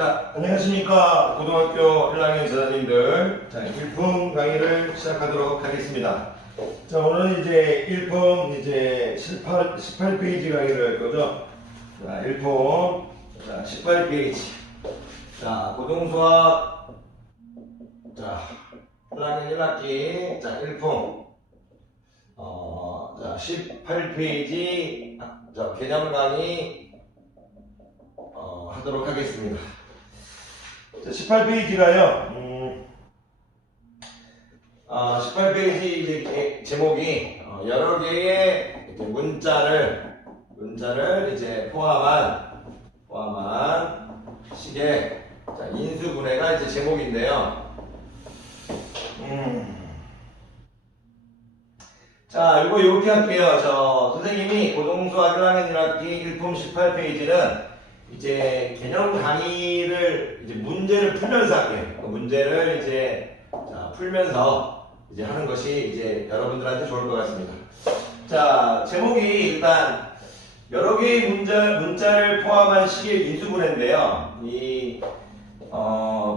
자, 안녕하십니까. 고등학교 1학년 제자님들. 자, 일품 강의를 시작하도록 하겠습니다. 자, 오늘은 이제 일품 이제 18페이지 강의를 할 거죠. 자, 일품. 자, 18페이지. 자, 고등수학. 자, 1학년 1학기. 자, 일품. 자, 18페이지. 자, 개념 강의. 하도록 하겠습니다. 자, 18페이지가요. 18페이지 이제 제목이 여러 개의 이제 문자를 이제 포함한 식의 자, 인수분해가 이제 제목인데요. 자, 이거 이렇게 할게요. 선생님이 고등수학 1학년 1학기 일품 18페이지는 이제 개념 강의를 이제 문제를 풀면서 할게요. 그 문제를 이제 풀면서 이제 하는 것이 이제 여러분들한테 좋을 것 같습니다. 자, 제목이 일단 여러 개의 문자를 포함한 식의 인수분해인데요.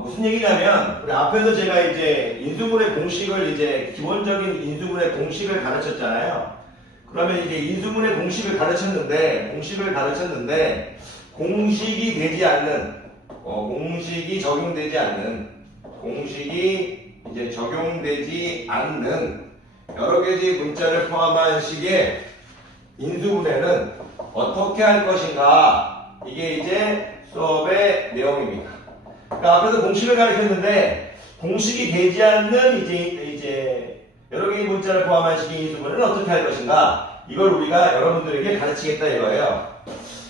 무슨 얘기냐면 우리 앞에서 제가 이제 인수분해 공식을 이제 기본적인 인수분해 공식을 가르쳤잖아요. 그러면 이제 인수분해 공식을 가르쳤는데 공식이 되지 않는, 공식이 적용되지 않는 여러 개의 문자를 포함한 식의 인수분해는 어떻게 할 것인가? 이게 이제 수업의 내용입니다. 그러니까 앞에서 공식을 가르쳤는데 공식이 되지 않는 이제 여러 개의 문자를 포함한 식의 인수분해는 어떻게 할 것인가? 이걸 우리가 여러분들에게 가르치겠다 이거예요.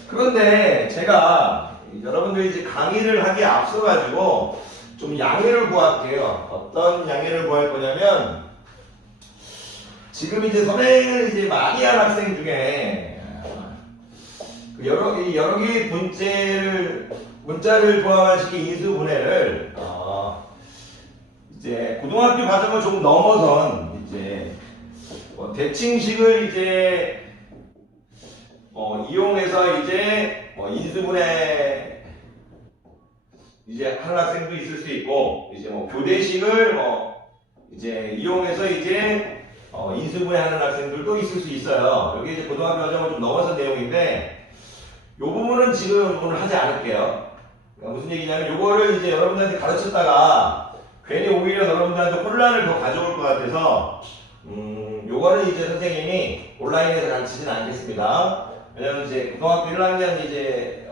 그런데 제가 여러분들이 이제 강의를 하기에 앞서가지고 좀 양해를 구할게요. 어떤 양해를 구할 거냐면 지금 이제 선행을 이제 많이 한 학생 중에 여러 개의 문자를 포함한 식의 인수분해를 이제 고등학교 과정을 조금 넘어선 이제 대칭식을 이제 이용해서 이제 인수분해 이제 하는 학생도 있을 수 있고 이제 교대식을 이제 이용해서 이제 인수분해 하는 학생들도 있을 수 있어요. 여기 이제 고등학교 과정을 좀 넘어선 내용인데 이 부분은 지금 오늘 하지 않을게요. 그러니까 무슨 얘기냐면 요거를 이제 여러분들한테 가르쳤다가 괜히 오히려 여러분들한테 혼란을 더 가져올 것 같아서 요거는 이제 선생님이 온라인에서 가르치지는 않겠습니다. 왜냐면 이제 고등학교 1학년 이제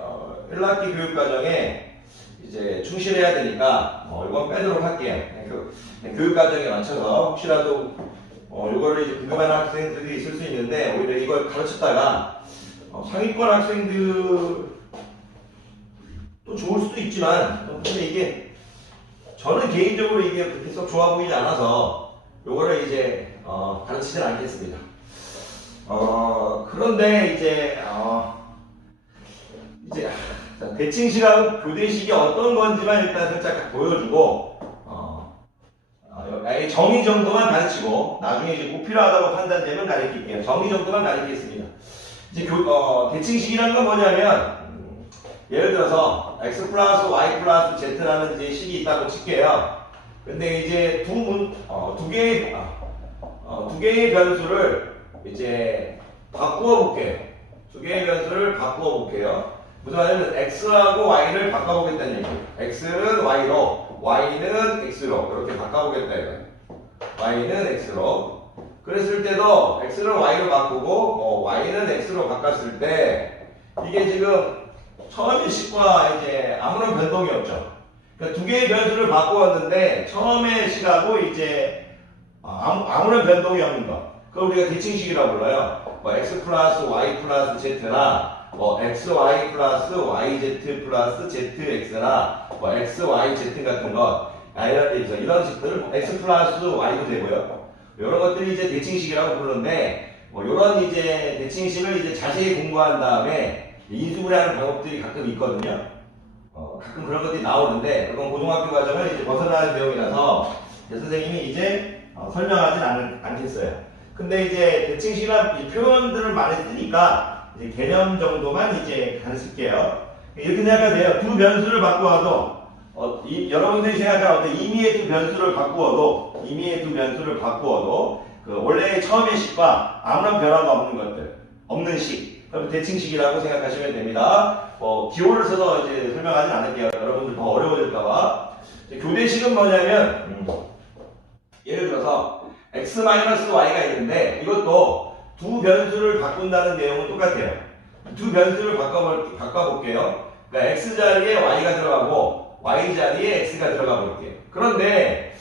1학기 교육과정에 이제 충실해야 되니까 이건 빼도록 할게요. 교육과정에 맞춰서 혹시라도 이거를 이제 궁금한 학생들이 있을 수 있는데 오히려 이걸 가르쳤다가 상위권 학생들 또 좋을 수도 있지만 근데 이게 저는 개인적으로 이게 그렇게 썩 좋아 보이지 않아서 이거를 이제 가르치진 않겠습니다. 그런데 이제 대칭식하고 교대식이 어떤 건지만 일단 살짝 보여주고 정의 정도만 가르치고 나중에 이제 꼭 필요하다고 판단되면 가르칠게요. 정의 정도만 가르치겠습니다. 이제 대칭식이라는 건 뭐냐면 예를 들어서 x 플러스 y 플러스 z라는 이제 식이 있다고 칠게요. 근데 이제 두 개의 변수를 이제 바꾸어 볼게요. 두 개의 변수를 바꾸어 볼게요. 무슨 말이냐면 x하고 y를 바꿔보겠다는 얘기예요. x는 y로, y는 x로 이렇게 바꿔보겠다 이거예요. y는 x로. 그랬을 때도 x는 y로 바꾸고 y는 x로 바꿨을 때 이게 지금 처음의 식과 이제 아무런 변동이 없죠. 그러니까 두 개의 변수를 바꾸었는데 처음의 식하고 이제 아무런 변동이 없는 거. 그걸 우리가 대칭식이라고 불러요. x 플러스 y 플러스 z나 xy 플러스 yz 플러스 zx나 x, y, z 같은 것 이런 식들을 x 플러스 y도 되고요. 이런 것들이 이제 대칭식이라고 부르는데 이런 이제 대칭식을 이제 자세히 공부한 다음에 인수분해하는 방법들이 가끔 있거든요. 가끔 그런 것들이 나오는데 그건 고등학교 과정을 이제 벗어나는 내용이라서 선생님이 이제 설명하진 않겠어요. 근데 이제 대칭식이나 표현들을 많이 쓰니까 이제 개념 정도만 이제 가르칠게요. 이렇게 생각하면 돼요. 두 변수를 바꾸어도 여러분들이 생각할 때 임의의 두 변수를 바꾸어도 그 원래 처음의 식과 아무런 변화가 없는 것들, 없는 식, 그럼 대칭식이라고 생각하시면 됩니다. 기호를 써서 이제 설명하진 않을게요. 여러분들 더 어려워질까봐. 교대식은 뭐냐면 예를 들어서 x-y가 있는데 이것도 두 변수를 바꾼다는 내용은 똑같아요. 두 변수를 바꿔볼게요. 그러니까 x 자리에 y가 들어가고 y 자리에 x가 들어가 볼게요. 그런데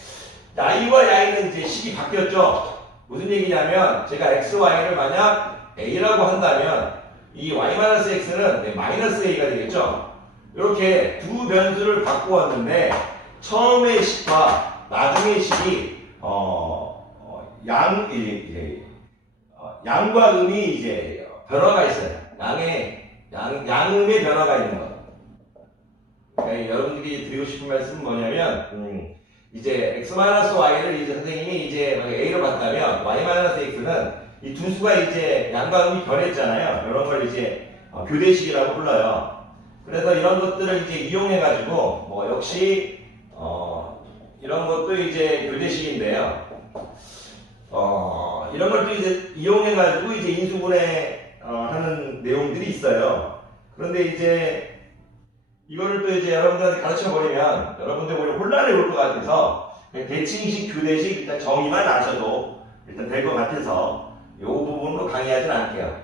y와 y는 이제 식이 바뀌었죠. 무슨 얘기냐면 제가 x, y를 만약 a라고 한다면 이 y-x는 마이너스 a가 되겠죠. 이렇게 두 변수를 바꾸었는데 처음의 식과 나중의 식이 양과 음이 이제 변화가 있어요. 양음의 변화가 있는 거. 그러니까 여러분들이 드리고 싶은 말씀은 뭐냐면 이제 x-y를 이제 선생님이 이제 a로 봤다면 y-x는 이 두 수가 이제 양과 음이 변했잖아요. 이런 걸 이제 교대식이라고 불러요. 그래서 이런 것들을 이제 이용해 가지고 역시 이런 것도 이제 교대식인데요. 이런 걸 또 이제 이용해 가지고 이제 인수분해 하는 내용들이 있어요. 그런데 이제 이거를 또 이제 여러분들한테 가르쳐 버리면 여러분들 오히려 혼란이 올 것 같아서 대칭식, 교대식 일단 정의만 아셔도 일단 될 것 같아서 이 부분으로 강의하진 않을게요.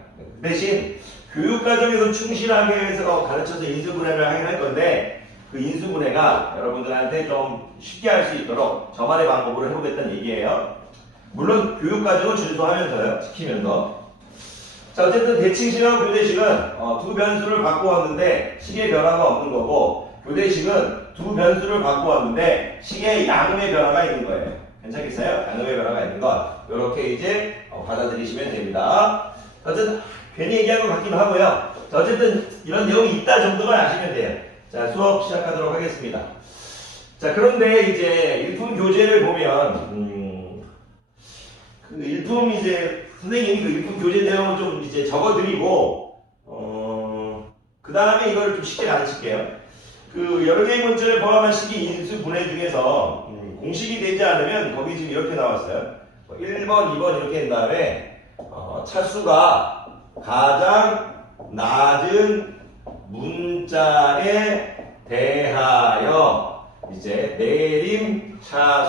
대신 교육과정에서 충실하게 해서 가르쳐서 인수분해를 하긴 할 건데 그 인수분해가 여러분들한테 좀 쉽게 할 수 있도록 저만의 방법으로 해보겠다는 얘기예요. 물론 교육과정을 준수하면서요. 지키면서. 자, 어쨌든 대칭식하고 교대식은 두 변수를 바꾸었는데 식의 변화가 없는 거고 교대식은 두 변수를 바꾸었는데 식의 양음의 변화가 있는 거예요. 괜찮겠어요? 양음의 변화가 있는 것. 이렇게 이제 받아들이시면 됩니다. 어쨌든 괜히 얘기한 것 같기도 하고요. 자, 어쨌든 이런 내용이 있다 정도만 아시면 돼요. 자, 수업 시작하도록 하겠습니다. 자, 그런데 이제 일품 교재를 보면 그 일품 이제 선생님이 그 일품 교재 내용을 좀 이제 적어드리고 그 다음에 이걸 좀 쉽게 가르칠게요. 그 여러 개의 문제를 포함한 식이 인수 분해 중에서 공식이 되지 않으면 거기 지금 이렇게 나왔어요. 1번, 2번 이렇게 한 다음에 차수가 가장 낮은 문자에 대하여 이제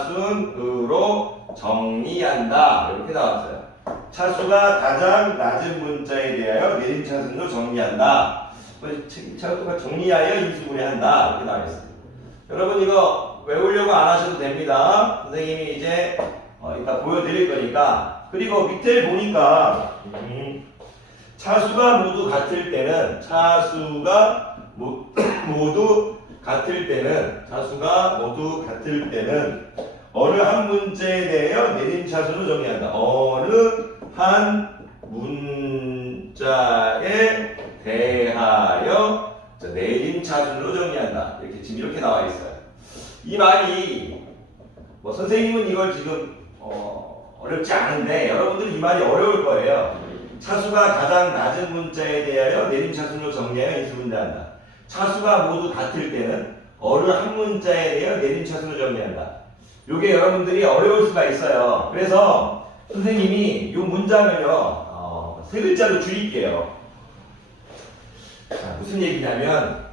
내림차순으로 정리한다. 이렇게 나왔어요. 차수가 가장 낮은 문자에 대하여 내림차순으로 정리한다. 차수가 정리하여 인수분해한다. 이렇게 나와있어요. 여러분 이거 외우려고 안 하셔도 됩니다. 선생님이 이제 이따 보여드릴 거니까. 그리고 밑에 보니까 차수가 모두 같을 때는 어느 한 문자에 대하여 내림차순으로 정리한다. 어느 한 문자에 대하여 내림차순으로 정리한다. 이렇게 지금 이렇게 나와 있어요. 이 말이 선생님은 이걸 지금 어렵지 않은데 여러분들은 이 말이 어려울 거예요. 차수가 가장 낮은 문자에 대하여 내림차순으로 정리하여 인수분해한다. 차수가 모두 같을 때는 어느 한 문자에 대하여 내림차순으로 정리한다. 이게 여러분들이 어려울 수가 있어요. 그래서 선생님이 이 문장을요 세 글자로 줄일게요. 자, 무슨 얘기냐면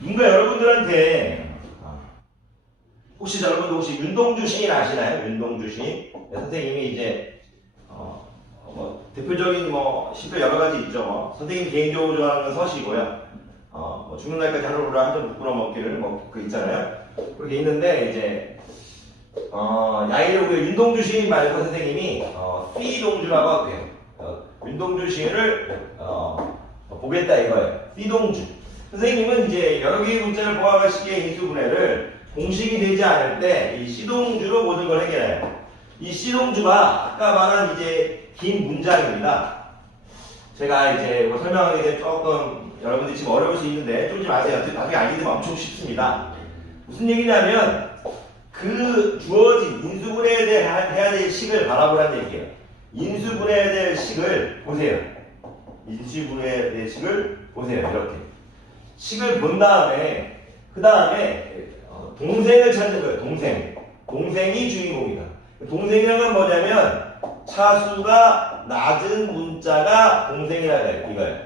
누군가 여러분들한테 혹시 여러분들 혹시 윤동주 시인 아시나요? 윤동주 시인. 선생님이 이제 대표적인 시들 여러 가지 있죠. 선생님 개인적으로 좋아하는 건 서시고요. 죽는 날까지 하루를 한 점 부끄러 먹기를 그 있잖아요. 그렇게 있는데 이제 야이로 윤동주 시인 말고 선생님이 휘동주라고 하고요. 윤동주 시인을 보겠다 이거예요. 휘동주. 선생님은 이제 여러 개의 문자를 포함한 식의 인수분해를 공식이 되지 않을 때 이 C동주로 모든 걸 해결해요. 이 C동주가 아까 말한 이제 긴 문장입니다. 제가 이제 설명하게 되면 조금 여러분들이 지금 어려울 수 있는데 쫄지 마세요. 나중에 알게 되면 엄청 쉽습니다. 무슨 얘기냐면 그 주어진 인수분해해야 될 식을 바라보라는 얘기예요. 인수분해해야 될 식을 보세요. 인수분해해야 될 식을 보세요. 이렇게 식을 본 다음에 그 다음에 동생을 찾는 거예요. 동생이 주인공이다. 동생이란 건 뭐냐면 차수가 낮은 문자가 동생이라고 해요. 이거예요.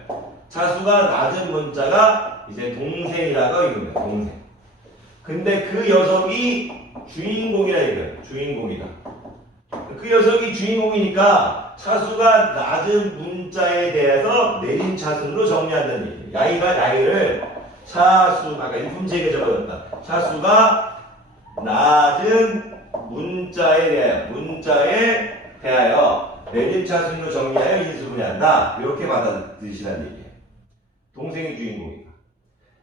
차수가 낮은 문자가 이제 동생이라고 이겁니다. 동생. 근데 그 녀석이 주인공이라 이거예요. 주인공이다. 그 녀석이 주인공이니까 차수가 낮은 문자에 대해서 내림 차순으로 정리한다는 얘기예요. 야이가 야이를 차수, 아까 인품체에 적어졌다. 차수가 낮은 문자에 대하여 내림 차순으로 정리하여 인수분해한다. 이렇게 받아들이시라는 얘기예요. 동생이 주인공이다.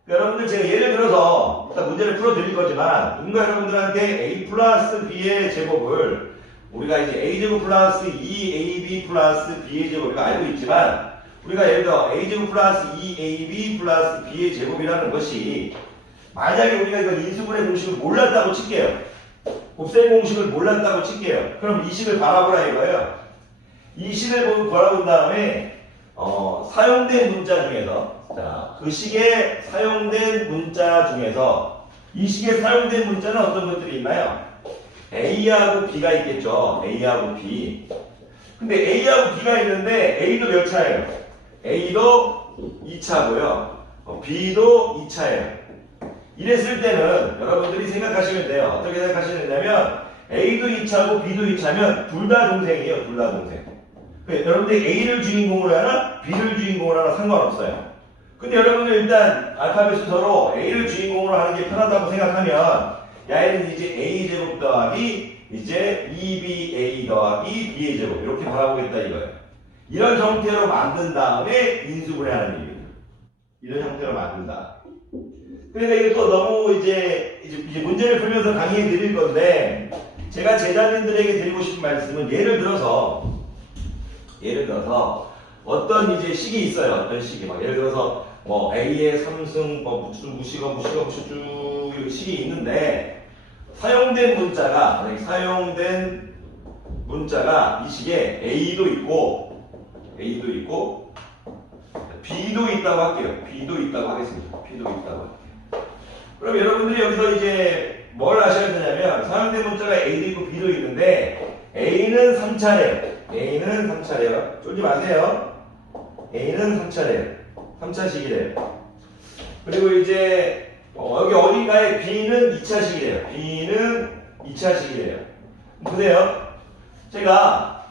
그러니까 여러분들 제가 예를 들어서 일단 문제를 풀어드릴 거지만 누군가 여러분들한테 A 플러스 B의 제곱을 우리가 이제 A제곱 플러스 2AB 플러스 B의 제곱 우리가 알고 있지만 우리가 예를 들어 A제곱 플러스 2AB 플러스 B의 제곱이라는 것이 만약에 우리가 이걸 인수분해 공식을 몰랐다고 칠게요. 곱셈 공식을 몰랐다고 칠게요. 그럼 이 식을 바라보라 이거예요. 이 식을 바라본 다음에 사용된 문자 중에서 자, 그 식에 사용된 문자 중에서 이 식에 사용된 문자는 어떤 것들이 있나요? A하고 B가 있겠죠. A하고 B. 근데 A하고 B가 있는데 A도 몇 차예요? A도 2차고요. B도 2차예요. 이랬을 때는 여러분들이 생각하시면 돼요. 어떻게 생각하시느냐면 A도 2차고 B도 2차면 둘 다 동생이에요. 둘 다 동생. 여러분들이 A를 주인공으로 하나 B를 주인공으로 하나 상관없어요. 근데 여러분들 일단 알파벳 순서로 A를 주인공으로 하는 게 편하다고 생각하면 야에는 이제 A제곱 더하기 이제 2BA 더하기 B의 제곱 이렇게 바라보겠다 이거예요. 이런 형태로 만든 다음에 인수분해하는 얘기입니다. 이런 형태로 만든다. 그러니까 이게 또 너무 이제 문제를 풀면서 강의해 드릴 건데 제가 제자님들에게 드리고 싶은 말씀은 예를 들어서 어떤 이제 식이 있어요. 어떤 식이 막 예를 들어서 뭐 A의 3승 뭐 무시거 식이 있는데 사용된 문자가 이 식에 A도 있고 B도 있다고 할게요. B도 있다고 하겠습니다. 그럼 여러분들이 여기서 이제 뭘 아셔야 되냐면 사용된 문자가 A도 있고 B도 있는데 A는 3차례요. 쫄지 마세요. A는 3차식이래요. 그리고 이제 여기 어딘가에 B는 2차식이래요. 보세요. 제가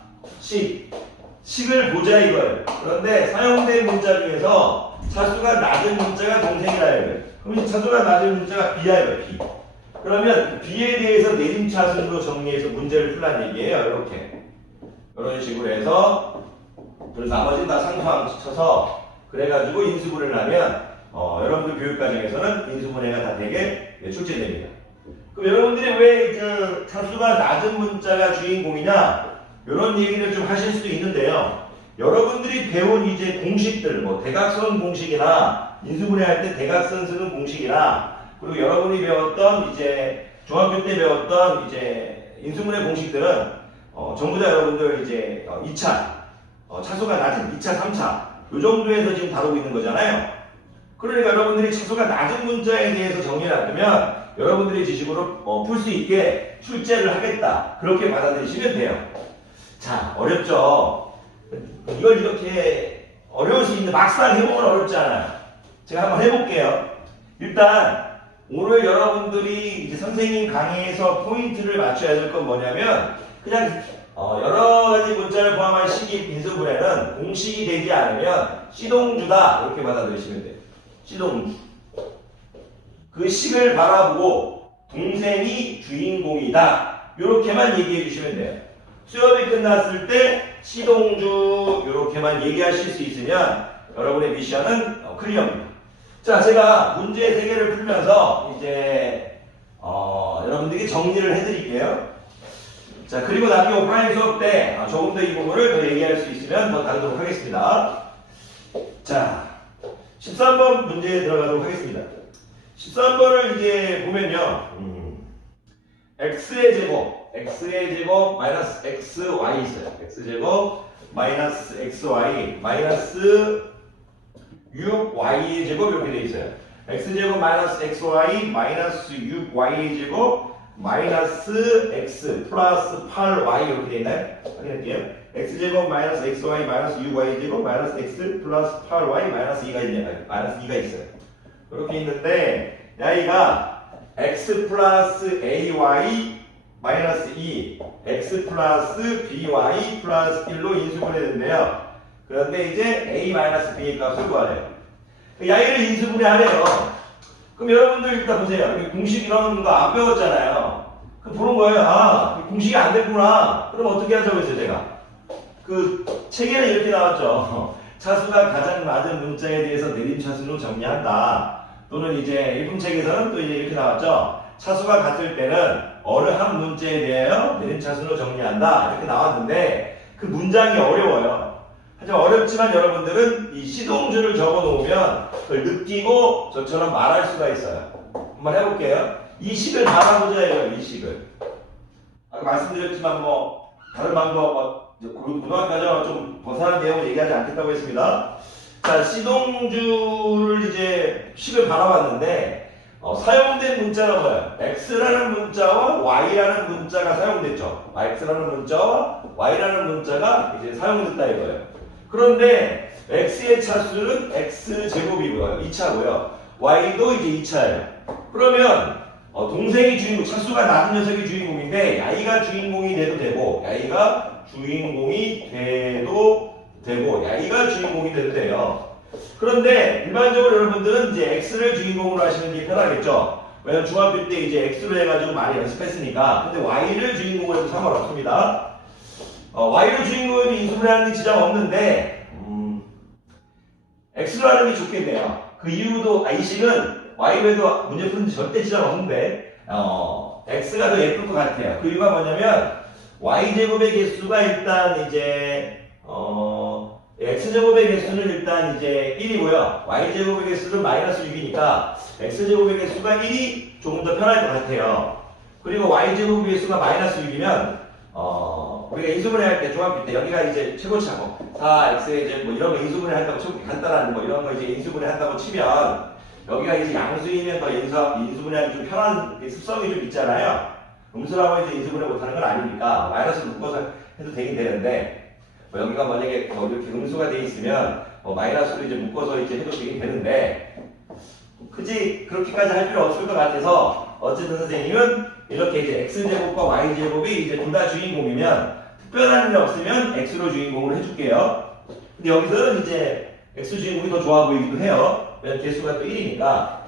식을 보자 이거예요. 그런데 사용된 문자 중에서 차수가 낮은 문자가 동생이라 해요. 그럼 차수가 낮은 문자가 B야 이거예요. B. 그러면 B에 대해서 내림차순으로 정리해서 문제를 풀란 얘기예요. 이렇게. 이런 식으로 해서 나머지는 다 상수항 쳐서 그래가지고 인수분해를 하면 여러분들 교육과정에서는 인수분해가 다 되게 출제됩니다. 그럼 여러분들이 왜 그 차수가 낮은 문자가 주인공이냐 이런 얘기를 좀 하실 수도 있는데요. 여러분들이 배운 이제 공식들 뭐 대각선 공식이나 인수분해할 때 대각선 쓰는 공식이나 그리고 여러분이 배웠던 이제 중학교 때 배웠던 이제 인수분해 공식들은 전부 다 여러분들 이제 2차 차수가 낮은 2차, 3차 이 정도에서 지금 다루고 있는 거잖아요. 그러니까 여러분들이 차수가 낮은 문자에 대해서 정리를 놔두면 여러분들의 지식으로 풀 수 있게 출제를 하겠다. 그렇게 받아들이시면 돼요. 자, 어렵죠? 이걸 이렇게 어려울 수 있는데 막상 해보면 어렵지 않아요. 제가 한번 해볼게요. 일단 오늘 여러분들이 이제 선생님 강의에서 포인트를 맞춰야 될 건 뭐냐면 그냥 여러 가지 문자를 포함한 식이 인수분해는 공식이 되지 않으면 C동주다 이렇게 받아들이시면 돼요. C동주. 그 식을 바라보고 동생이 주인공이다 이렇게만 얘기해 주시면 돼요. 수업이 끝났을 때 C동주 이렇게만 얘기하실 수 있으면 여러분의 미션은 클리어입니다. 자, 제가 문제 3개를 풀면서 이제 여러분들에게 정리를 해드릴게요. 자, 그리고 나중에 오프라인 수업 때 조금 더 이 부분을 더 얘기할 수 있으면 더 다루도록 하겠습니다. 자, 13번 문제에 들어가도록 하겠습니다. 13번을 이제 보면요. x의 제곱 마이너스 xy 있어요. x제곱 마이너스 xy 마이너스 6y의 제곱 이렇게 돼 있어요. x제곱 마이너스 xy 마이너스 6y의 제곱 마이너스 x 플러스 8y 이렇게 돼 있나요? 확인할게요. x제곱 마이너스 xy 마이너스 6y 제곱 마이너스 x 플러스 8y 마이너스 2가 있네요. 마이너스 2가 있어요. 이렇게 있는데 여기가 x 플러스 ay 마이너스 2 x 플러스 by 플러스 1로 인수분해된대요. 그런데 이제 a 마이너스 b의 값을 구하래요. 야이를 인수분해하래요. 그럼 여러분들 일단 보세요. 공식 이런 거 안 배웠잖아요. 그 보는 거예요. 아, 공식이 안 됐구나. 그럼 어떻게 하자고 했어요, 제가? 그 책에는 이렇게 나왔죠. 차수가 가장 낮은 문자에 대해서 내림차순으로 정리한다. 또는 이제 일품책에서는 또 이제 이렇게 나왔죠. 차수가 같을 때는 어느 한 문자에 대하여 내림차순으로 정리한다. 이렇게 나왔는데 그 문장이 어려워요. 하지만 어렵지만 여러분들은 이 시동주를 적어 놓으면 그걸 느끼고 저처럼 말할 수가 있어요. 한번 해볼게요. 이 식을 알아보자 이거예요. 이 식을. 아까 말씀드렸지만 뭐 다른 방법 고등학교까지 좀 벗어난 내용을 얘기하지 않겠다고 했습니다. 자, 시동주를 이제 식을 바라봤는데 사용된 문자가 뭐예요? x라는 문자와 y라는 문자가 사용됐죠. x라는 문자와 y라는 문자가 이제 사용됐다 이거예요. 그런데 x의 차수는 x제곱이고요. 2차고요. y도 이제 2차예요. 그러면 동생이 주인공, 차수가 낮은 녀석이 주인공인데 야이가 주인공이 돼도 되고 야이가 주인공이 돼도 되고 야이가 주인공이 돼도 돼요. 그런데 일반적으로 여러분들은 이제 x를 주인공으로 하시는 게 편하겠죠. 왜냐면 중학교 때 이제 x로 해가지고 많이 연습했으니까. 근데 y를 주인공으로 해도 상관없습니다. y를 주인공으로 인수분해하는 게 지장 없는데 x로 하는 게 좋겠네요. 그 이유도 이 식은 y로 해도 문제 푸는데 절대 지장 없는데 x가 더 예쁠 것 같아요. 그 이유가 뭐냐면 y제곱의 개수가 일단 이제 x제곱의 개수는 일단 이제 1이고요. y제곱의 개수는 마이너스 6이니까 x제곱의 개수가 1이 조금 더 편할 것 같아요. 그리고 y제곱의 개수가 마이너스 6이면 우리가 인수분해 할 때 중학교 때 여기가 이제 최고차고 4x의 제곱 뭐 이런 거 인수분해 한다고 좀 간단한 뭐 이런 거 이제 인수분해 한다고 치면 여기가 이제 양수이면 더 인수분해하기 좀 편한 습성이 좀 있잖아요. 음수라고 해서 인수분해 못하는 건 아니니까 마이너스를 묶어서 해도 되긴 되는데 여기가 만약에 이렇게 음수가 돼 있으면 마이너스로 이제 묶어서 이제 해도 되긴 되는데 굳이 그렇게까지 할 필요 없을 것 같아서 어쨌든 선생님은 이렇게 이제 x제곱과 y제곱이 이제 둘 다 주인공이면 특별한 일이 없으면 x로 주인공을 해줄게요. 근데 여기서는 이제 x 주인공이 더 좋아 보이기도 해요. 왜냐면 개수가 또 1이니까.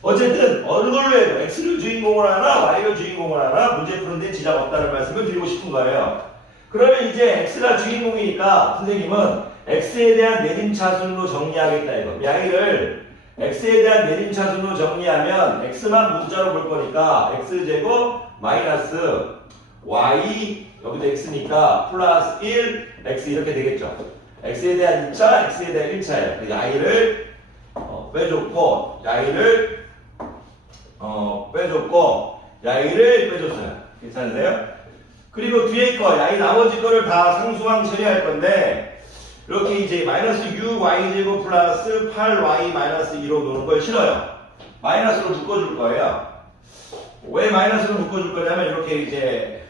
어쨌든 어느 걸로 해도 x를 주인공을 하나 y를 주인공을 하나 문제 푸는데 지장 없다는 말씀을 드리고 싶은 거예요. 그러면 이제 x가 주인공이니까 선생님은 x에 대한 내림차순으로 정리하겠다 이거. 야이를 x에 대한 내림차순으로 정리하면 x만 문자로 볼 거니까 x제곱 마이너스 y 여기도 x니까 플러스 1 x 이렇게 되겠죠. x에 대한 2차 x에 대한 1차예요. 야이를 빼줬고 야이를 빼줬고 야이를 빼줬어요. 괜찮으세요? 그리고 뒤에 거 야이 나머지 거를 다 상수항 처리할 건데 이렇게 이제 마이너스 6y제곱 플러스 8y 마이너스 2로 노는 걸 싫어요. 마이너스로 묶어줄 거예요. 왜 마이너스로 묶어줄 거냐면 이렇게 이제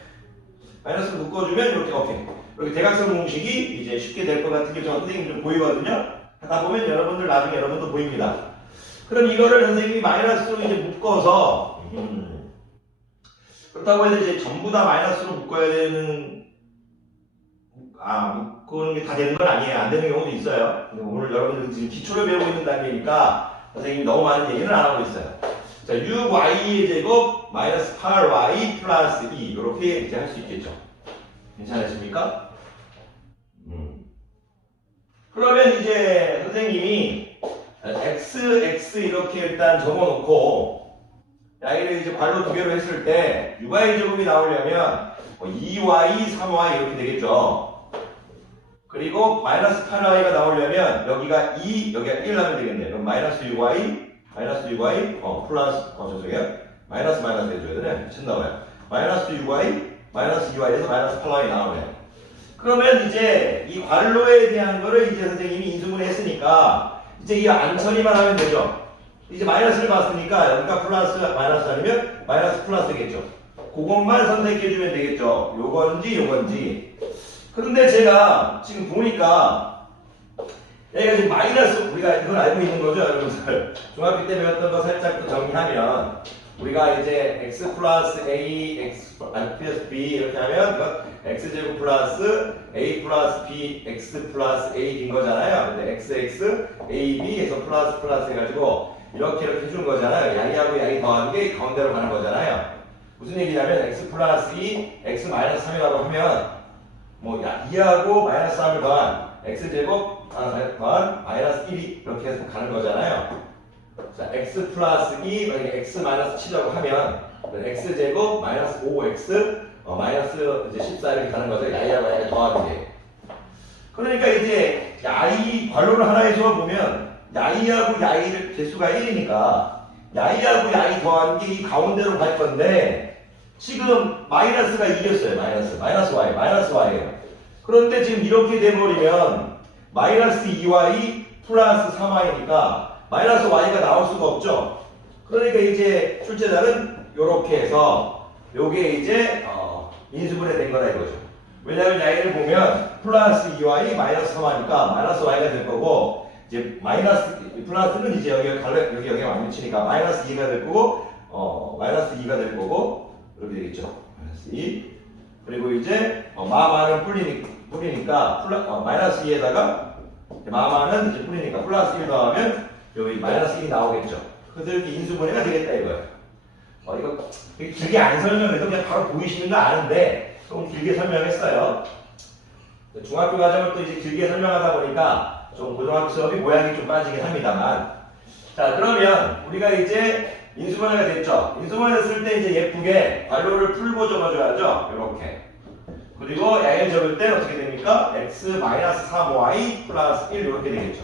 마이너스로 묶어주면 이렇게 이렇게 대각선 공식이 이제 쉽게 될 것 같은 게 저 선생님 좀 보이거든요. 하다 보면 여러분들 나중에 여러분도 보입니다. 그럼 이거를 선생님이 마이너스로 이제 묶어서 그렇다고 해서 이제 전부 다 마이너스로 묶어야 되는 묶는 게 다 되는 건 아니에요. 안 되는 경우도 있어요. 근데 오늘 여러분들 지금 기초를 배우고 있는 단계니까 선생님이 너무 많은 얘기는 안 하고 있어요. 자, 6y의 제곱 마이너스 8y 플러스 2 이렇게 이제 할 수 있겠죠. 괜찮으십니까? 그러면 이제 선생님이 x 이렇게 일단 적어놓고 야이를 이제 괄호 두 개로 했을 때 6y 제곱이 나오려면 2y, 3y 이렇게 되겠죠. 그리고 마이너스 8y가 나오려면 여기가 2, 여기가 1 하면 되겠네요. 그럼 마이너스 6y 플러스 죄송해요. 마이너스 해줘야 되네. 천 나와요. 마이너스 6y 마이너스 2y에서 마이너스 8y 나오네요. 그러면 이제 이 괄호에 대한 거를 이제 선생님이 인수분해 했으니까 이제 이 안처리만 하면 되죠. 이제 마이너스를 봤으니까 여기가 플러스 마이너스 아니면 마이너스 플러스겠죠. 그것만 선택해주면 되겠죠. 요건지 요건지. 그런데 제가 지금 보니까 얘가 지금 마이너스, 우리가 이걸 알고 있는 거죠, 여러분들. 중학교 때 배웠던 거 살짝 또 정리하면 우리가 이제 x 플러스 a, x 플러스 b 이렇게 하면 x제곱 플러스 a 플러스 b, x 플러스 a 인 거잖아요. 근데 xx, a, b 해서 플러스 플러스 해가지고 이렇게 해준 거잖아요. 양이하고 양이 더한 게 가운데로 가는 거잖아요. 무슨 얘기냐면 x 플러스 2, x 마이너스 3이라고 하면 뭐 2하고 마이너스 3을 더한 x제곱 더한 마이너스 1이 이렇게 해서 가는 거잖아요. 자, x 플러스 2, 만약에 x 마이너스 7이라고 하면 x제곱 마이너스 5x 마이너스 이제 14 이렇게 가는 거죠. 야이하고 야이가 더하는 게. 그러니까 이제 야이 괄호를 하나 해서 보면 야이하고 야이를 개수가 1이니까 야이하고 야이 더한 게 이 가운데로 갈 건데 지금 마이너스가 2였어요. 마이너스 y예요. 그런데 지금 이렇게 돼버리면 마이너스 2y 플러스 3y니까 마이너스 y가 나올 수가 없죠. 그러니까 이제 출제자는 이렇게 해서 요게 이제 인수분해 된 거다 이거죠. 왜냐하면 야이를 보면 플러스 2y 마이너스 3y니까 마이너스 y가 될 거고 이제 마이너스 플러스는 이제 여기가 완미치니까 마이너스 2가 될 거고 마이너스 2가 될 거고 이렇게 되겠죠. 마이너스 2 그리고 이제 마마는 뿌리니까 마이너스 2에다가 마마는 이제 뿌리니까 플러스 1 더하면 여기 마이너스 1이 나오겠죠. 그래서 이렇게 인수분해가 되겠다 이거예요. 이거 길게 안 설명해도 그냥 바로 보이시는 거 아는데 조금 길게 설명했어요. 중학교 과정을 또 이제 길게 설명하다 보니까 좀 고등학교 수업이 모양이 좀 빠지긴 합니다만. 자, 그러면 우리가 이제 인수분해가 됐죠. 인수분해 했을 때 이제 예쁘게 괄호를 풀고 적어줘야죠. 이렇게. 그리고 양을 적을 때 어떻게 됩니까? x-3y 플러스 1 이렇게 되겠죠.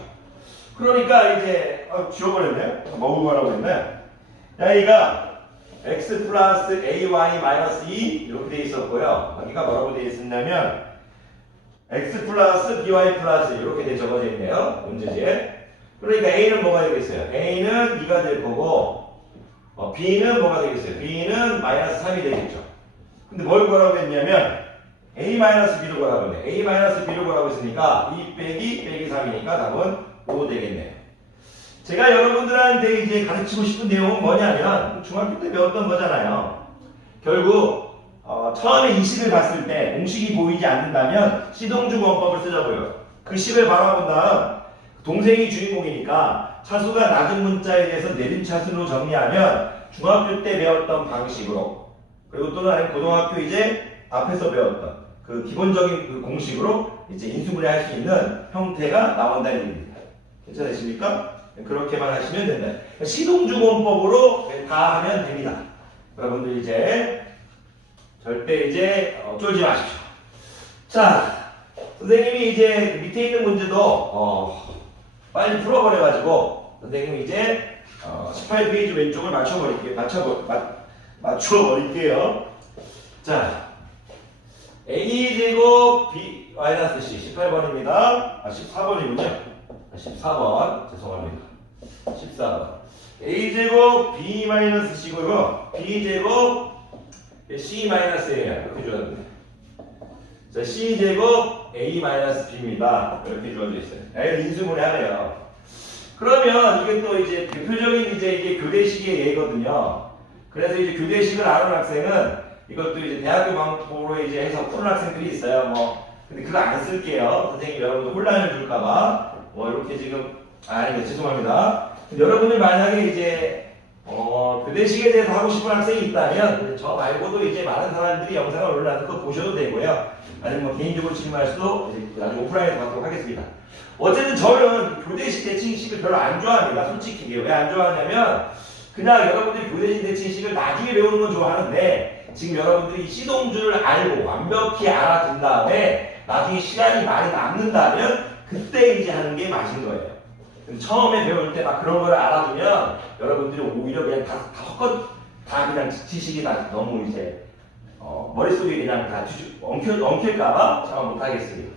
그러니까 이제 지워버렸네요. 뭐라고 했나요? 여기가 x 플러스 ay 마이너스 2 이렇게 돼 있었고요. 여기가 뭐라고 돼 있었냐면 x 플러스 by 플러스 이렇게 돼 적어져 있네요. 문제지에. 그러니까 a는 뭐가 되겠어요? a는 2가 될 거고 b는 뭐가 되겠어요? b는 마이너스 3이 되겠죠. 근데 뭘 구하라고 했냐면 a 마이너스 b를 구하라고 했네. a 마이너스 b를 구하라고 했으니까 2 빼기 3이니까 답은 5 되겠네요. 제가 여러분들한테 이제 가르치고 싶은 내용은 뭐냐면 중학교 때 배웠던 거잖아요. 결국 처음에 이 식을 봤을 때 공식이 보이지 않는다면 시동주 원법을 쓰자고요. 그 식을 바라본 다음 동생이 주인공이니까 차수가 낮은 문자에 대해서 내림차순으로 정리하면 중학교 때 배웠던 방식으로 그리고 또는 고등학교 이제 앞에서 배웠던 그 기본적인 그 공식으로 이제 인수분해 할 수 있는 형태가 나온다는 얘기입니다. 괜찮으십니까? 그렇게만 하시면 된다. 시동주공법으로 다 하면 됩니다. 여러분들 이제 절대 이제 쫄지 마십시오. 자, 선생님이 이제 밑에 있는 문제도 빨리 풀어버려가지고 선생님이 이제 18페이지 왼쪽을 맞춰버릴게요. 자, a제곱 b 마이너스 c 18번입니다. 14번이군요. 14번 죄송합니다. 14번 a제곱 b 마이너스 c고 이거 b제곱 c 마이너스 a야 이렇게 주어졌네. 자 c제곱 a 마이너스 b입니다. 이렇게 주어져 있어요. 얘를 인수분해하네요. 그러면 이게 또 이제 대표적인 이제 이게 교대식의 예거든요. 그래서 이제 교대식을 아는 학생은 이것도 이제 대학교 방법으로 이제 해서 푸는 학생들이 있어요. 근데 그거 안 쓸게요. 선생님 여러분들 혼란을 줄까봐. 이렇게 지금 죄송합니다. 여러분들 만약에 이제 교대식에 대해서 하고 싶은 학생이 있다면 저 말고도 이제 많은 사람들이 영상을 올려놔서 그거 보셔도 되고요. 아니면 개인적으로 질문할 수도 이제 나중에 오프라인에서 받도록 하겠습니다. 어쨌든 저는 교대식 대칭식을 별로 안 좋아합니다. 솔직히 왜 안 좋아하냐면 그냥 여러분들이 교대식 대칭식을 나중에 배우는 건 좋아하는데 지금 여러분들이 시동주를 알고 완벽히 알아둔 다음에 나중에 시간이 많이 남는다면 그때 이제 하는 게 맞은 거예요. 처음에 배울 때 막 그런 걸 알아두면 여러분들이 오히려 그냥 다 그냥 지식이 다 너무 이제 머릿속에 그냥 다 엉킬까봐 참 못하겠습니다.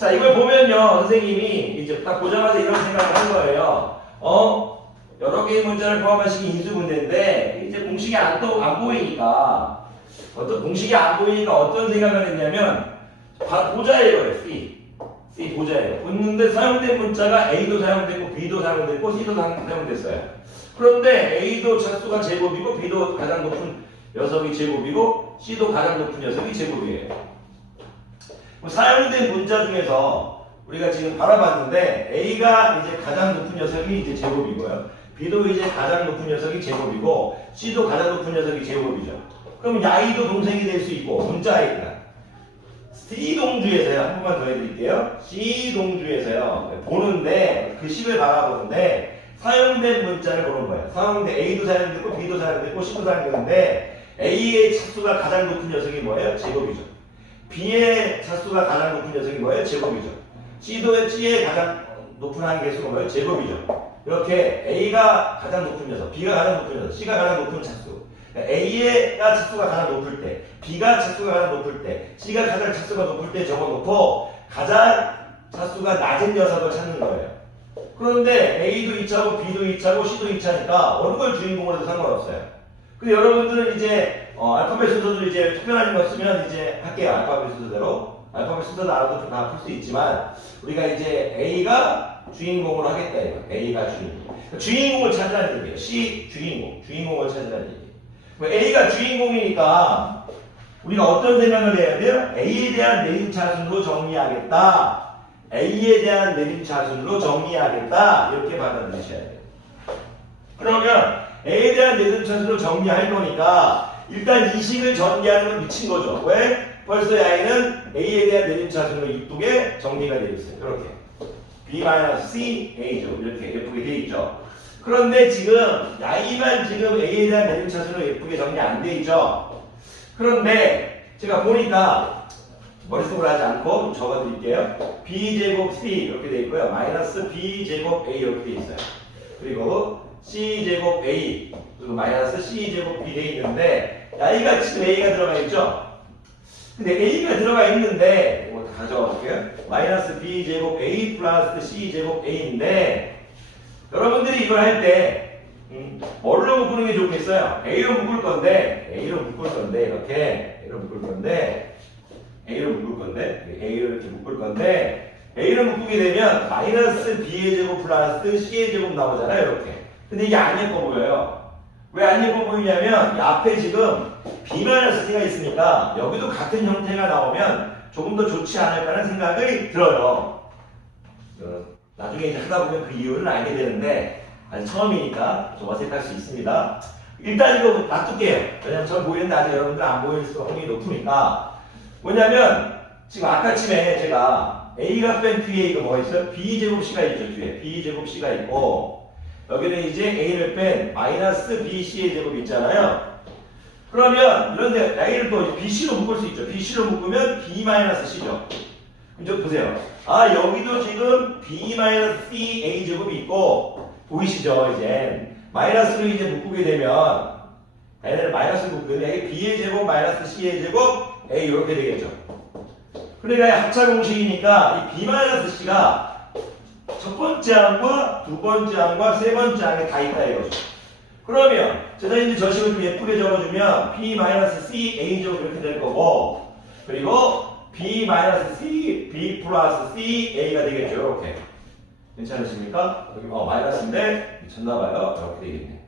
자, 이걸 보면요, 선생님이 이제 딱 보자마자 이런 생각을 한 거예요. 여러 개의 문자를 포함한 식이 인수분해인데, 이제 공식이 안 보이니까, 공식이 안 보이니까 어떤 생각을 했냐면, 보자예요, C 보자예요. 붙는데 사용된 문자가 A도 사용됐고, B도 사용됐고, C도 사용됐어요. 그런데 A도 차수가 제곱이고, B도 가장 높은 녀석이 제곱이고, C도 가장 높은 녀석이 제곱이에요. 사용된 문자 중에서 우리가 지금 바라봤는데 A가 이제 가장 높은 녀석이 이제 제곱이고요. B도 이제 가장 높은 녀석이 제곱이고 C도 가장 높은 녀석이 제곱이죠. 그럼 I도 동생이 될 수 있고 문자 I가 C동주에서요. 한 번만 더 해드릴게요. C동주에서요. 보는데 그 식을 바라보는데 사용된 문자를 보는 거예요. 사용된 A도 사용됐고 B도 사용됐고 C도 사용됐는데 A의 차수가 가장 높은 녀석이 뭐예요? 제곱이죠. B의 차수가 가장 높은 녀석이 뭐예요? 제곱이죠. C의 가장 높은 한계수가 뭐예요? 제곱이죠. 이렇게 A가 가장 높은 녀석, B가 가장 높은 녀석, C가 가장 높은 차수. A의 차수가 가장 높을 때, B가 차수가 가장 높을 때, C가 가장 차수가 높을 때 적어놓고 가장 차수가 낮은 녀석을 찾는 거예요. 그런데 A도 2차고 B도 2차고 C도 2차니까 어느 걸 주인공으로 해도 상관없어요. 근데 여러분들은 이제 알파벳 순서도 이제 특별한 거 쓰면 이제 할게요. 알파벳 순서대로. 알파벳 순서도 알아도 다 풀 수 있지만 우리가 이제 A가 주인공으로 하겠다 이거. A가 주인공. 주인공을 찾으라는 얘기예요. C 주인공을 찾으라는 얘기예요. A가 주인공이니까 우리가 어떤 생각을 해야 돼요? A에 대한 내림차순으로 정리하겠다. A에 대한 내림차순으로 정리하겠다. 이렇게 받아들이셔야 돼요. 그러면 A에 대한 내림차순으로 정리할 거니까 일단 이 식을 전개하는 건 미친 거죠. 왜? 벌써 I는 A에 대한 내림차순으로 이쁘게 정리가 되어 있어요. 이렇게 B-C A죠. 이렇게 예쁘게 되어 있죠. 그런데 지금 I만 지금 A에 대한 내림차순으로 예쁘게 정리 안 되어 있죠. 그런데 제가 보니까 머릿속으로 하지 않고 좀 적어드릴게요. B제곱 C 이렇게 되어 있고요. 마이너스 B제곱 A 이렇게 되어 있어요. 그리고 C제곱 A 그리고 마이너스 C제곱 B 되어 있는데 I가 지금 A가 들어가 있죠? 근데 A가 들어가 있는데 이거 다 적어볼게요. 마이너스 B제곱 A 플러스 C제곱 A인데 여러분들이 이걸 할 때 뭘로 묶는 게 좋겠어요? A로 묶을 건데 A로 묶을 건데 이렇게 A로 묶을 건데 A로 이렇게 묶을 건데 A로 묶게 되면 마이너스 B의 제곱 플러스 C의 제곱 나오잖아요. 이렇게. 근데 이게 안 예뻐 보여요. 왜 안 예뻐 보이냐면 이 앞에 지금 B-C가 있으니까 여기도 같은 형태가 나오면 조금 더 좋지 않을까라는 생각이 들어요. 나중에 이제 하다 보면 그 이유를 알게 되는데 아직 처음이니까 좀 어색할 수 있습니다. 일단 이거 놔둘게요. 왜냐면 전 보이는데 아직 여러분들 안 보일 확률이 높으니까. 뭐냐면 지금 아까쯤에 제가 A가 뺀 뒤에 이거 뭐가 있어요? B제곱 C가 있죠. 뒤에 B제곱 C가 있고 여기는 이제 A를 뺀 마이너스 BC의 제곱이 있잖아요. 그러면 이런데 A를 또 BC로 묶을 수 있죠. BC로 묶으면 B-C죠. 그럼 좀 보세요. 아 여기도 지금 B-C A 제곱이 있고 보이시죠? 이제 마이너스로 이제 묶게 되면 얘네를 마이너스로 묶으면 B의 제곱 마이너스 C의 제곱 A 이렇게 되겠죠. 그러니까 합차 공식이니까 이 B-C가 첫 번째 항과 두 번째 항과 세 번째 항에 다 있다 이거죠. 그러면 제자님들 저 식을 좀 예쁘게 적어주면 B-C A제곱 이렇게 될 거고 그리고 B-C B 플러스 C A가 되겠죠. 이렇게. 괜찮으십니까? 여기 마이너스인데 미쳤나봐요. 이렇게 되겠네.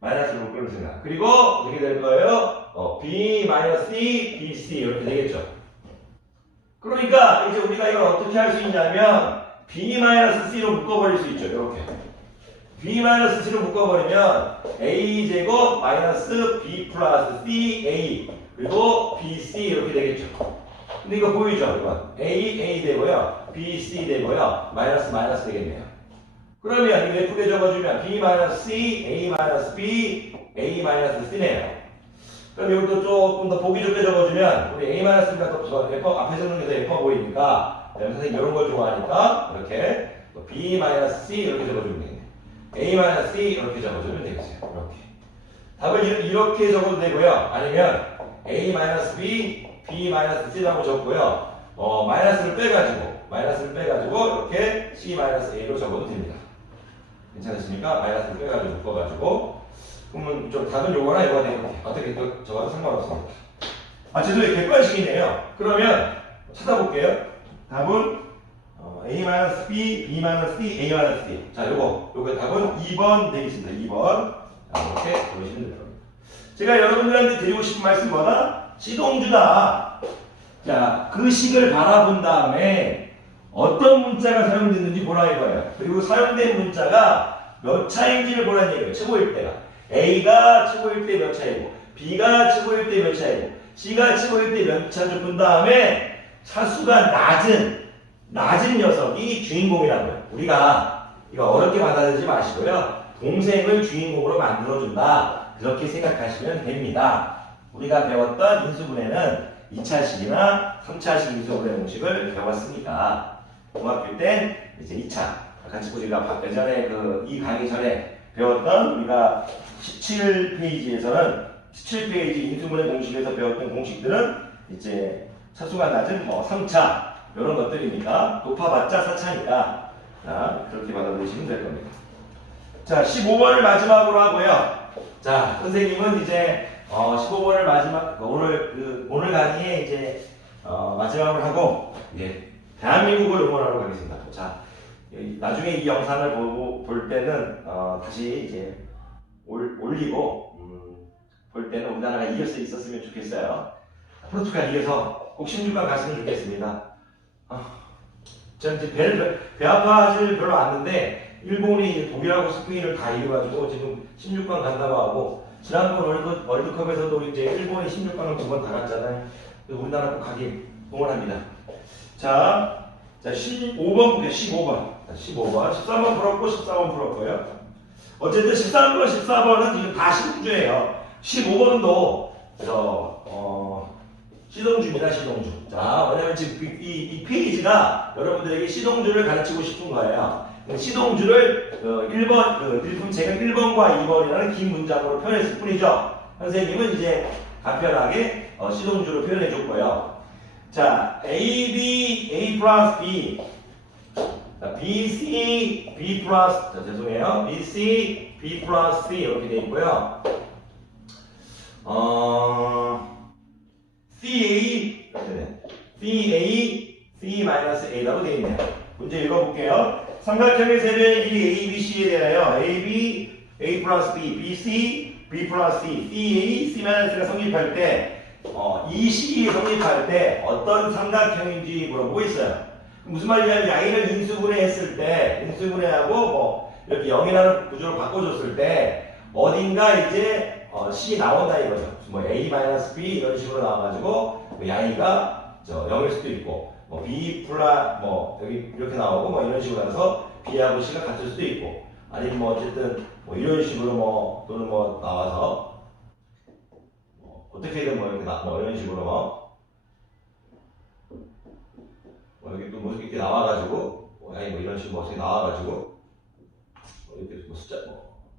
마이너스로 묶을 생각. 그리고 이렇게 될 거예요. B-C BC 이렇게 되겠죠. 그러니까 이제 우리가 이걸 어떻게 할 수 있냐면 B-C로 묶어버릴 수 있죠. 이렇게. B-C로 묶어버리면 A제곱 마이너스 B 플러스 C A 그리고 BC 이렇게 되겠죠. 근데 이거 보이죠? 이건 A 되고요. BC 되고요. 마이너스 되겠네요. 그러면 이거 예쁘게 적어주면 B-C, A-B, A-C네요. 그럼 이것도 조금 더 보기 좋게 적어주면 우리 A-B가 또 앞에 적는 게 더 예뻐 보이니까 선생님 이런 걸 좋아하니까 이렇게 B-C 이렇게 적어주면 되겠네요. A-C 이렇게 적어주면 되겠어요. 이렇게. 답을 이렇게 적어도 되고요. 아니면 A-B, B-C라고 적고요. 마이너스를 빼가지고 이렇게 C-A로 적어도 됩니다. 괜찮으십니까? 마이너스를 빼가지고 묶어가지고 그러면 좀 답은 요거나 요거나 되고 어떻게 또 적어도 상관없습니다. 죄송해요. 객관식이네요. 그러면 찾아볼게요. 답은 A-B, B-C, A-D. 자, 요거 답은 2번 되겠습니다. 2번. 이렇게 보시면 됩니다. 제가 여러분들한테 드리고 싶은 말씀 뭐다? 시동주다. 자, 그 식을 바라본 다음에 어떤 문자가 사용됐는지 보라 이거예요. 그리고 사용된 문자가 몇 차인지를 보라는 얘기예요. 최고일 때가. A가 최고일 때 몇 차이고, B가 최고일 때 몇 차이고, C가 최고일 때 몇 차인지 본 다음에 차수가 낮은 녀석이 주인공이라고요. 우리가 이거 어렵게 받아들이지 마시고요. 동생을 주인공으로 만들어준다. 그렇게 생각하시면 됩니다. 우리가 배웠던 인수분해는 2차식이나 3차식 인수분해 공식을 배웠으니까 중학교 땐 이제 2차 같이 우리가 예전에 이 강의 전에 배웠던 우리가 17페이지에서는 17페이지 인수분해 공식에서 배웠던 공식들은 이제 차수가 낮은 3차 이런 것들이니까 높아봤자 4차니까 그렇게 받아들이시면 될 겁니다. 자, 15번을 마지막으로 하고요. 자, 선생님은 이제 15번을 마지막 오늘 강의에 이제 마지막으로 하고 대한민국을 응원하러 가겠습니다. 자, 나중에 이 영상을 볼 때는 다시 이제 올리고 볼 때는 우리나라가 이길 수 있었으면 좋겠어요. 포르투갈 이겨서 꼭 16강 갔으면 좋겠습니다. 저는 이제 배 아파하실 별로 않는데 일본이 독일하고 스페인을 다 이겨가지고 지금 16강 간다고 하고 지난번 월드컵에서도 이제 일본이 16강을 2번 다 갔잖아요. 그래서 우리나라 꼭 가기 응원합니다. 자 15번 볼게요. 15번 13번 풀었고 14번 풀었고요. 어쨌든 13번, 14번은 지금 다 시동주예요. 15번도 시동주입니다. 시동주. 자, 왜냐면 지금 이 페이지가 여러분들에게 시동주를 가르치고 싶은 거예요. 시동주를 1번, 제가 1번과 2번이라는 긴 문장으로 표현했을 뿐이죠. 선생님은 이제 간편하게 시동주로 표현해 줬고요. 자, A, B, A 플러스 B. B, C, B 플러스, 죄송해요. B, C, B 플러스 C 이렇게 되어 있고요. CA, C-A라고 되어 있네요. 문제 읽어볼게요. 삼각형의 세변의 길이 A, B, C에 대하여 A, B, A 플러스 B, B, C, B 플러스 C, CA, C-가 성립할 때 이 식이 성립할 때 어떤 삼각형인지 물어보고 있어요. 무슨 말이냐면 양의를 인수분해했을 때 인수분해하고 이렇게 0이라는 구조로 바꿔줬을 때 어딘가 이제 C 나온다 이거죠. A-B 이런 식으로 나와가지고 양의가 0일 수도 있고 B 플라 여기 이렇게 나오고 이런 식으로 나서 B하고 C가 같을 수도 있고 아니면 어쨌든 이런 식으로 또는 나와서 어떻게든 이렇게 이런 식으로 여기 또 이렇게 나와가지고 이런 식으로 어떻게 나와가지고 이렇게 숫자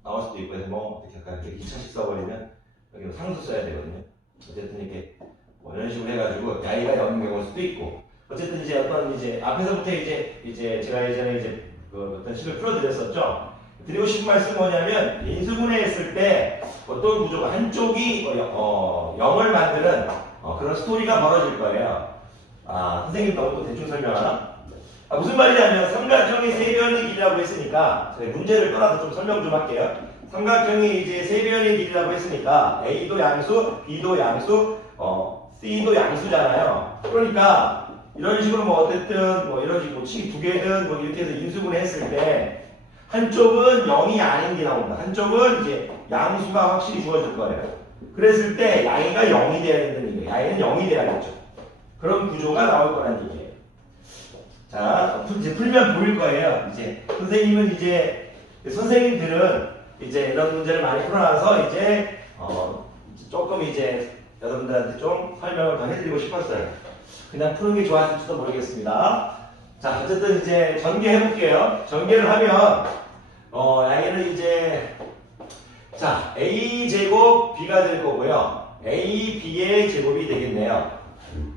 나올 수도 있고 해서 어떻게 할까요? 이렇게 2차식 써버리면 여기 상수 써야 되거든요. 어쨌든 이렇게 이런 식으로 해가지고 양의가 0인 경우일 수도 있고 어쨌든 이제 앞에서부터 이제 제가 예전에 어떤 식을 풀어드렸었죠. 드리고 싶은 말씀은 뭐냐면 인수분해했을 때 어떤 구조가 한쪽이 0을 만드는 그런 스토리가 벌어질 거예요. 선생님 너무 또 대충 설명하나? 무슨 말이냐면 삼각형이 세변의 길이라고 했으니까 저희 문제를 떠나서 좀 설명 좀 할게요. 삼각형이 이제 세변의 길이라고 했으니까 A도 양수, B도 양수, C도 양수잖아요. 그러니까 이런 식으로 어쨌든 이런 식으로 치 두 개든 이렇게 해서 인수분해 했을 때 한쪽은 0이 아닌 게 나온다. 한쪽은 이제 양수가 확실히 주어질 거예요. 그랬을 때 양의가 0이 돼야 된다는 얘기예요. 양의는 0이 돼야겠죠. 그런 구조가 나올 거란 얘기예요. 자, 이제 풀면 보일 거예요. 이제 선생님들은 이제 이런 문제를 많이 풀어놔서 이제 조금 이제 여러분들한테 좀 설명을 더 해드리고 싶었어요. 그냥 푸는 게 좋았을지도 모르겠습니다. 자, 어쨌든 이제 전개해볼게요. 전개를 하면, 양의는 이제, 자, A제곱 B가 될 거고요. A, B의 제곱이 되겠네요.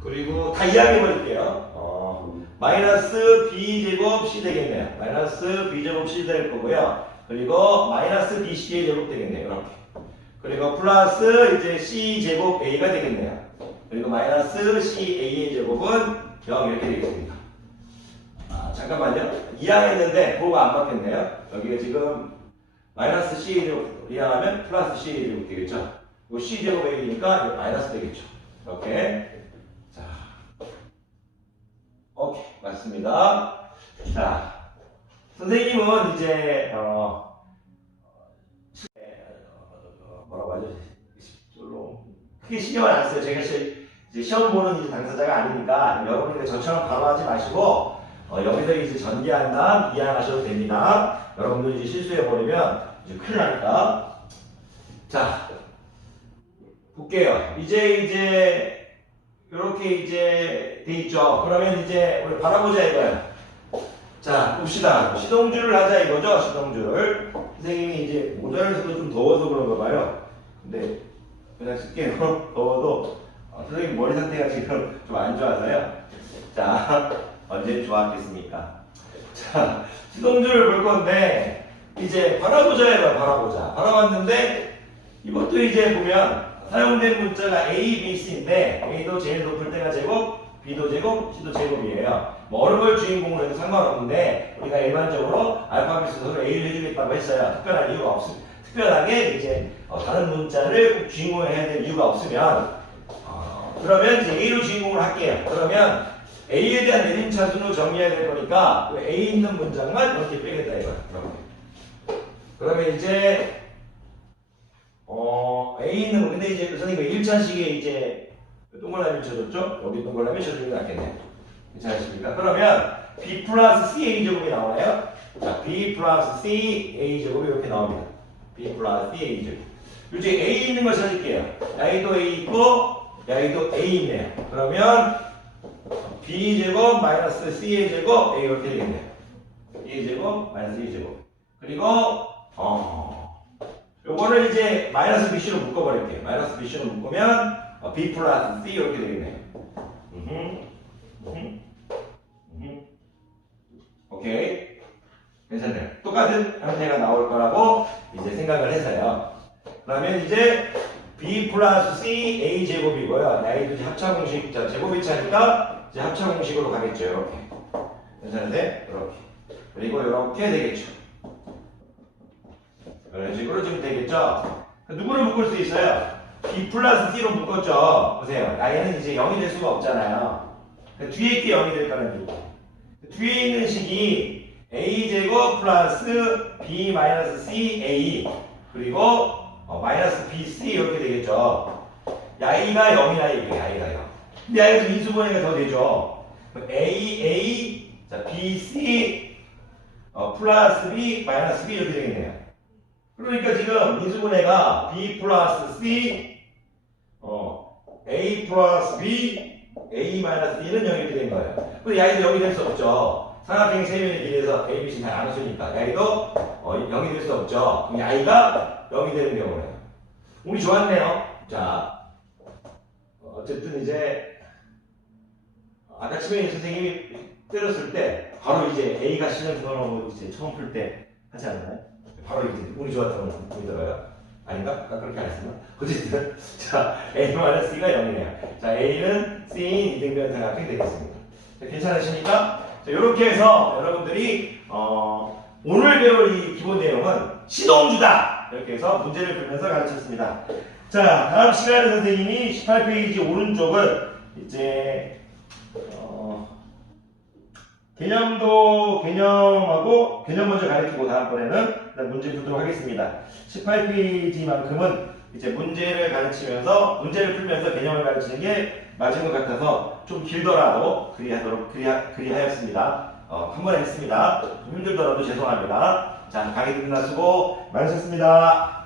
그리고 다 이야기해버릴게요. 마이너스 b제곱 c 되겠네요. 마이너스 b제곱 c 될 거고요. 그리고 마이너스 bc의 제곱 되겠네요. 이렇게. 그리고 플러스 이제 c제곱 a가 되겠네요. 그리고 마이너스 ca의 제곱은 0 이렇게 되겠습니다. 아, 잠깐만요. 이항했는데 보호가 안 바뀌었네요. 여기가 지금 마이너스 c의 제곱 이항하면 플러스 c의 제곱 되겠죠. 이거 c제곱 a니까 마이너스 되겠죠. 이렇게. 자, 오케이. 맞습니다. 자, 선생님은 이제 뭐라고 하죠? 별로 크게 신경을 안 써요. 제가 이제 시험 보는 이제 당사자가 아니니까 여러분이 저처럼 바로 하지 마시고 여기서 이제 전개한 다음 이해하셔도 됩니다. 여러분들 이제 실수해 버리면 이제 큰일 나니까. 자, 볼게요. 이제 이렇게 이제 돼 있죠. 그러면 이제 우리 바라보자 이거예요. 자, 봅시다. 시동줄을 하자 이거죠. 시동줄. 선생님이 이제 모자를 써도 좀 더워서 그런가 봐요. 근데 그냥 쓸게요. 더워도 선생님 머리 상태가 지금 좀 안 좋아서요. 자, 언제 좋았겠습니까? 자, 시동줄을 볼 건데 이제 바라보자 해봐요. 바라보자. 바라봤는데 이것도 이제 보면 사용된 문자가 A, B, C인데 A도 제일 높을 때가 제곱, B도 제곱, C도 제곱이에요. 뭐 어느 걸 주인공으로 해도 상관없는데 우리가 일반적으로 알파벳 순서로 A를 해주겠다고 했어요. 특별한 이유가 없습니다. 특별하게 이제 다른 문자를 꼭 주인공으로 해야 될 이유가 없으면 그러면 이제 A로 주인공으로 할게요. 그러면 A에 대한 내림차순으로 정리해야 될 거니까 A 있는 문장만 이렇게 빼겠다 이거야. 그러면 이제 A 있는 거 근데 이제 선생님이 1차식에 이제 동그라미 쳐줬죠? 여기 동그라미 쳐주는 게 낫겠네요. 괜찮으십니까? 그러면 B 플러스 C A 제곱이 나오나요? 자, B 플러스 C A 제곱이 이렇게 나옵니다. B 플러스 C A 제곱. 이제 A 있는 걸 찾을게요. 여기도 A 있고 여기도 A 있네요. 그러면 B 제곱 마이너스 C의 제곱 A 이렇게 되겠네요. A 제곱 마이너스 A 제곱. 그리고 요거를 이제 마이너스 BC로 묶어버릴게요. 마이너스 BC로 묶으면 B 플러스 C 이렇게 되겠네요. 오케이. 괜찮네요. 똑같은 형태가 나올 거라고 이제 생각을 해서요. 그러면 이제 B 플러스 C A 제곱이고요. A도 이제 합차 공식, 자, 제곱이 차니까 이제 합차 공식으로 가겠죠. 이렇게. 괜찮은데? 이렇게. 그리고 이렇게 되겠죠. 이런 식으로 지금 되겠죠? 누구를 묶을 수 있어요? B 플러스 C로 묶었죠? 보세요. Y는 이제 0이 될 수가 없잖아요. 뒤에 있게 0이 될 거라는 얘기. 뒤에 있는 식이 A제곱 플러스 B 마이너스 C A 그리고 마이너스 BC 이렇게 되겠죠. Y가 0이라 얘기해요. Y가 0. 근데 Y가 좀 인수분해가 더 되죠. A, 자, BC 플러스 B 마이너스 B 이렇게 되겠네요. 그러니까 지금 인수분해가 B 플러스 C A 플러스 B A 마이너스 B는 0이 된 거예요. 근데 Y도 0이 될 수 없죠. 삼각형의 세면에 비해서 A, B, C 다 나눴으니까 Y도 0이 될 수 없죠. 그럼 Y가 0이 되는 경우네요. 운이 좋았네요. 자, 어쨌든 이제 아까 치명이 선생님이 때렸을 때 바로 이제 A가 실현선언하고 이제 처음 풀 때 하지 않나요? 바로 이제 운이 좋았다고 운이 들어요. 아닌가? 아까 그렇게 안 했었나? 어쨌든 자, A-C가 0이네요. 자, A는 C인 이등변 삼각형이 되겠습니다. 자, 괜찮으십니까? 자, 이렇게 해서 여러분들이 오늘 배울 이 기본 내용은 시동주다! 이렇게 해서 문제를 풀면서 가르쳤습니다. 자, 다음 시간에 선생님이 18페이지 오른쪽은 이제 개념하고 개념 먼저 가르치고 다음번에는 문제 풀도록 하겠습니다. 18페이지만큼은 이제 문제를 가르치면서 문제를 풀면서 개념을 가르치는 게 맞은 것 같아서 좀 길더라도 그리하였습니다. 한 번 했습니다. 좀 힘들더라도 죄송합니다. 자, 강의 끝나 수고 많으셨습니다.